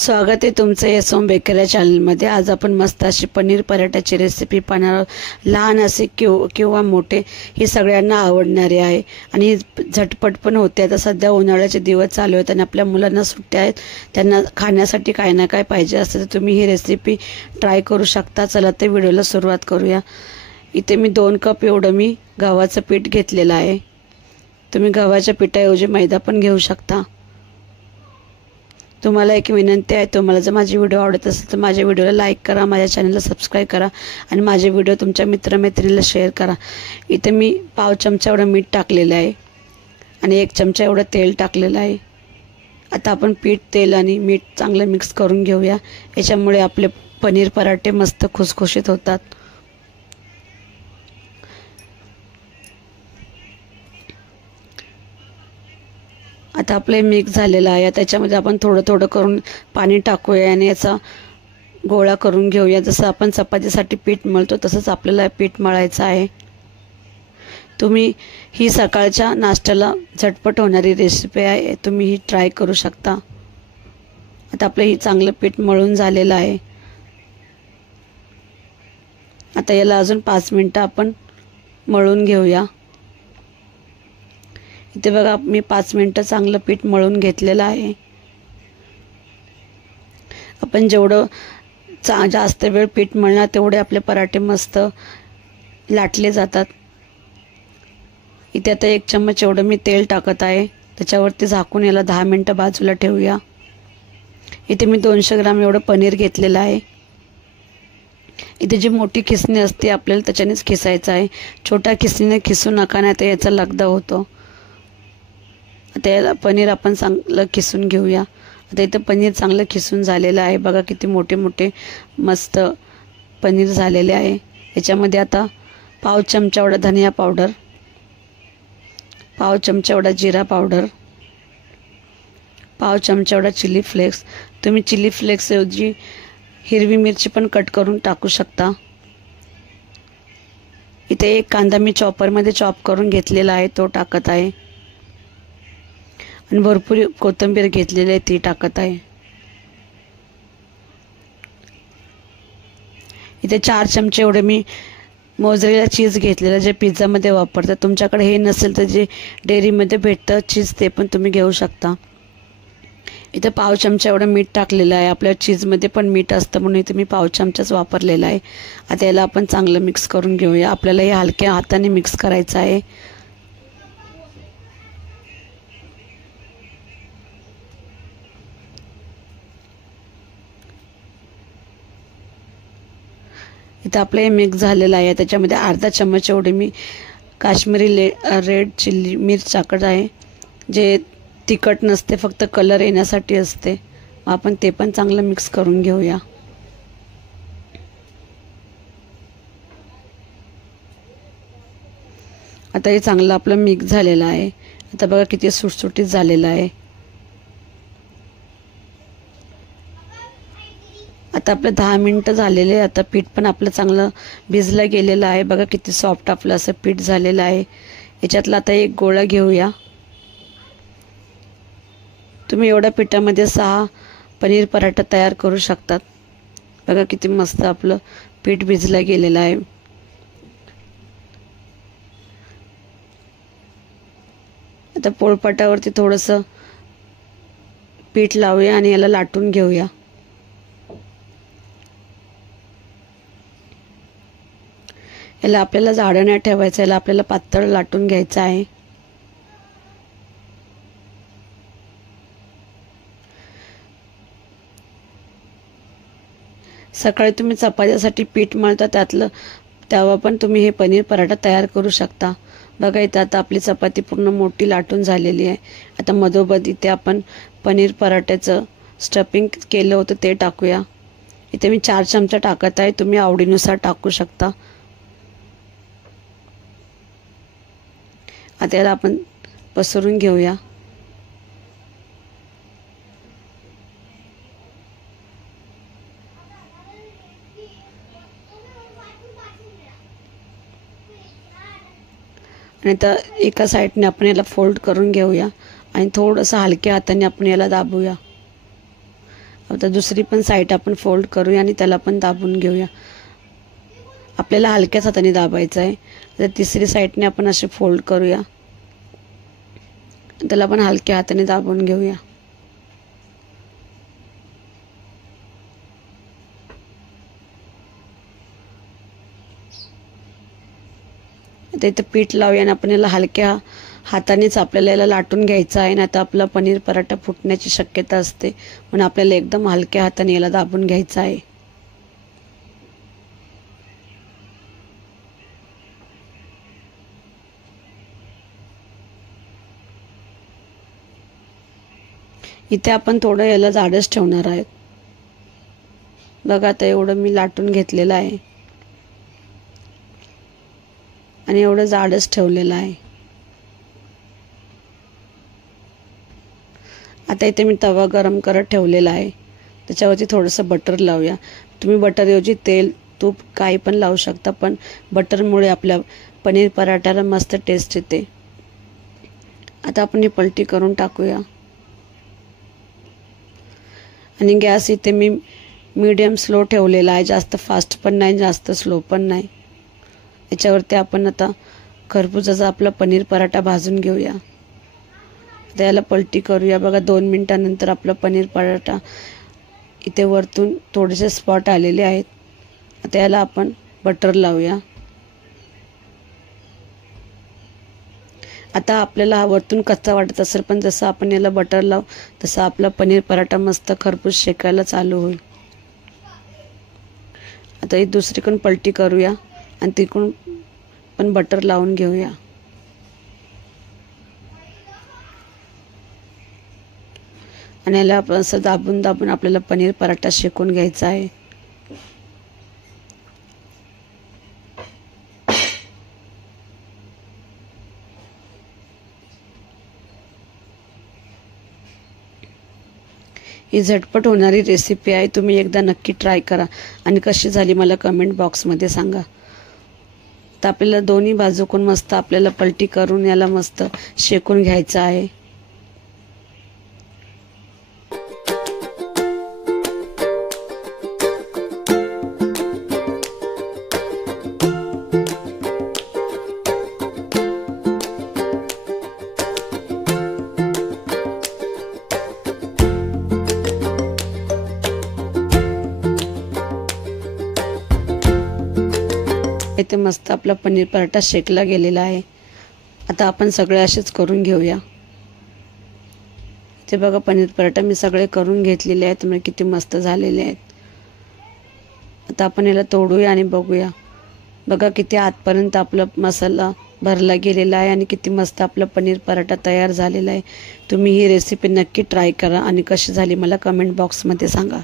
स्वागत आहे तुमचं एस ओम बेकर या चॅनलमध्ये। आज आपण मस्त अशी पनीर पराठाची रेसिपी पाहणार आहोत। लहान असे किंवा मोठे ही सगळ्यांना आवडणारी आहे आणि झटपट पण होते। आता सध्या उन्हाळ्याचे दिवस चालू आहेत आणि आपल्या मुलांना सुट्ट्या आहेत, त्यांना खाण्यासाठी काही ना काही पाहिजे असते, तर तुम्ही ही रेसिपी ट्राय करू शकता। चला ते व्हिडिओला सुरुवात करूया। इथे मी 2 कप एवढं मी गव्हाचं पीठ घेतलेलं आहे। तुम्ही गव्हाच्या पिठाऐवजी मैदा पण घेऊ शकता। तुम्हाला एक विनंती आहे, तुम्हाला जर माझी व्हिडिओ आवडत असेल तर माझ्या व्हिडिओला लाईक करा, माझ्या चॅनलला सबस्क्राईब करा आणि माझे व्हिडिओ तुमच्या मित्रमैत्रिणीला शेअर करा। इथे मी पाव चमचा एवढं मीठ टाकलेलं आहे आणि 1 चमचा एवढं तेल टाकलेलं आहे। आता आपण पीठ, तेल आणि मीठ चांगलं मिक्स करून घेऊया। याच्यामुळे आपले पनीर पराठे मस्त खुसखुशीत होतात। आता आपले मिक्स झालेलं आहे। त्याच्यामध्ये आपण थोडं थोडं करून पाणी टाकूया आणि याचा गोळा करून घेऊया। जसं आपण चपातीसाठी पीठ मळतो तसंच आपल्याला पीठ मळायचं आहे। तुम्ही ही सकाळच्या नाश्त्याला झटपट होणारी रेसिपी आहे, तुम्ही ही ट्राय करू शकता। आता आपलं ही चांगलं पीठ मळून झालेलं आहे। आता याला अजून 5 मिनिटं आपण मळून घेऊया। इथे बघा मी 5 मिनिटं चांगलं पीठ मळून घेतलेलं आहे। आपण जेवढं जास्त वेळ पीठ मळणार तेवढे आपले पराठे मस्त लाटले जातात। इथे आता 1 चम्मच एवढं मी तेल टाकत आहे। त्याच्यावरती झाकून याला 10 मिनिटं बाजूला ठेवूया। इथे मी 200 ग्राम एवढं पनीर घेतलेलं आहे। इथे जी मोठी खिसणी असते आपल्याला त्याच्यानेच खिसायचं आहे, छोट्या खिसणीने खिसू नका, नाही तर याचा लगदा होतो। आता याला पनीर आपण चांगलं खिसून घेऊया। आता इथं पनीर चांगलं खिसून झालेलं आहे। बघा किती मोठे मोठे मस्त पनीर झालेले आहे। याच्यामध्ये आता पाव चमचा एवढा धनिया पावडर, पाव चमचा एवढा जिरा पावडर, पाव चमचा एवढा चिली फ्लेक्स। तुम्ही चिली फ्लेक्स ऐवजी हिरवी मिरची पण कट करून टाकू शकता। इथे 1 कांदा मी चॉपरमध्ये चॉप करून घेतलेला आहे, तो टाकत आहे आणि भरपूर कोथिंबीर घेतलेली आहे, ती टाकत आहे। इथे 4 चमचे एवढे मी मोझरेला चीज घेतलेलं, जे पिझ्झामध्ये वापरतात। तुमच्याकडे हे नसेल तर जे डेअरीमध्ये भेटतं चीज ते पण तुम्ही घेऊ शकता। इथे पाव चमचा एवढं मीठ टाकलेलं आहे। आपल्या चीजमध्ये पण मीठ असतं म्हणून इथे मी पाव चमचाच वापरलेला आहे। आता याला आपण चांगलं मिक्स करून घेऊया। आपल्याला हे हलक्या हाताने मिक्स करायचं आहे। इथं आपलं हे मिक्स झालेलं आहे। त्याच्यामध्ये अर्धा चम्मच एवढी मी काश्मीरी रेड चिल्ली मिर्च टाकत आहे, जे तिखट नसते, फक्त कलर येण्यासाठी असते। आपण ते पण चांगलं मिक्स करून घेऊया। आता हे चांगलं आपलं मिक्स झालेलं आहे। आता बघा किती सुटसुटीत झालेलं आहे। आता आपलं 10 मिनिटं झालेले। आता पीठ पण आपलं चांगलं भिजलं गेलेलं आहे। बघा किती सॉफ्ट आपलं असं पीठ झालेलं आहे। याच्यातला आता एक गोळा घेऊया। तुम्ही एवढ्या पिठामध्ये 6 पनीर पराठा तयार करू शकतात। बघा किती मस्त आपलं पीठ भिजलं गेलेलं आहे। आता पोळपाटावरती थोडंसं पीठ लावूया आणि याला लाटून घेऊया। याला आपल्याला जाडं नाही ठेवायचं, याला आपल्याला पातळ लाटून घ्यायचं आहे। सकाळी तुम्ही चपातीसाठी पीठ मळता तेव्हा पण तुम्ही हे पनीर पराठा तयार करू शकता। बघा इथं आता आपली चपाती पूर्ण मोठी लाटून झालेली आहे। आता मधोमध इथे आपण पनीर पराठ्याचं स्टफिंग केलं होतं ते टाकूया। इथे मी 4 चमचा टाकत आहे, तुम्ही आवडीनुसार टाकू शकता। आता याला आपण पसरून घेऊया। आणि आता एका साईडने आपण याला फोल्ड करून घेऊया आणि थोडंसं हलक्या हाताने आपण याला दाबूया। आता दुसरी पण साईड आपण फोल्ड करूया आणि त्याला पण दाबून घेऊया. आपल्याला हलक्याच हाताने दाबायचं आहे. तर तिसरी साईडने आपण असे फोल्ड करूया, त्याला पण हलक्या हाताने दाबून घेऊया. आता इथं पीठ लावूया आणि आपण याला हलक्या हातानेच आपल्याला याला लाटून घ्यायचं आहे. आणि आता आपला पनीर पराठा फुटण्याची शक्यता असते, म्हणून आपल्याला एकदम हलक्या हाताने याला दाबून घ्यायचं आहे. इथे आपण थोडं याला जाडच ठेवणार आहे. बघा आता एवढं मी लाटून घेतलेलं आहे आणि एवढं जाडच ठेवलेलं आहे. आता इथे मी तवा गरम करत ठेवलेला आहे. त्याच्यावरती थोडंसं बटर लावूया. तुम्ही बटरऐवजी तेल तूप काही पण लावू शकता, पण बटरमुळे आपल्या पनीर पराठ्याला मस्त टेस्ट येते. आता आपण ही पलटी करून टाकूया. आणि गॅस इथे मी मीडियम स्लो ठेवलेला आहे. जास्त फास्ट पण नाही, जास्त स्लो पण नाही. याच्यावरती आपण आता खरपूसाचा आपला पनीर पराठा भाजून घेऊया. आता याला पलटी करूया. बघा 2 मिनिटानंतर आपला पनीर पराठा इथे वरतून थोडेसे स्पॉट आलेले आहेत. आता याला आपण बटर लावूया. आता आपल्याला वरतून कच्चा वाटत असेल, पण जसं आपण याला बटर लावू तसं आपला पनीर पराठा मस्त खरपूस शेकायला चालू होईल. आता ही दुसरीकडून पलटी करूया आणि तिकडून पण बटर लावून घेऊया. आणि याला आपण असं दाबून दाबून आपल्याला पनीर पराठा शेकून घ्यायचा आहे. ही झटपट होणारी रेसिपी आहे. तुम्ही एकदा नक्की ट्राय करा आणि कशी झाली मला कमेंट बॉक्समध्ये सांगा. तर आपल्याला दोन्ही बाजूकडून मस्त आपल्याला पलटी करून याला मस्त शेकून घ्यायचं आहे. इथे मस्त आपला पनीर पराठा शेकला गेलेला आहे. आता आपण सगळे असेच करून घेऊया. इथे बघा पनीर पराठा मी सगळे करून घेतलेले आहेत. म्हणजे किती मस्त झालेले आहेत. आता आपण याला तोडूया आणि बघूया. बघा किती आतपर्यंत आपला मसाला भरला गेलेला आहे आणि किती मस्त आपला पनीर पराठा तयार झालेला आहे. तुम्ही ही रेसिपी नक्की ट्राय करा आणि कशी झाली मला कमेंट बॉक्समध्ये सांगा.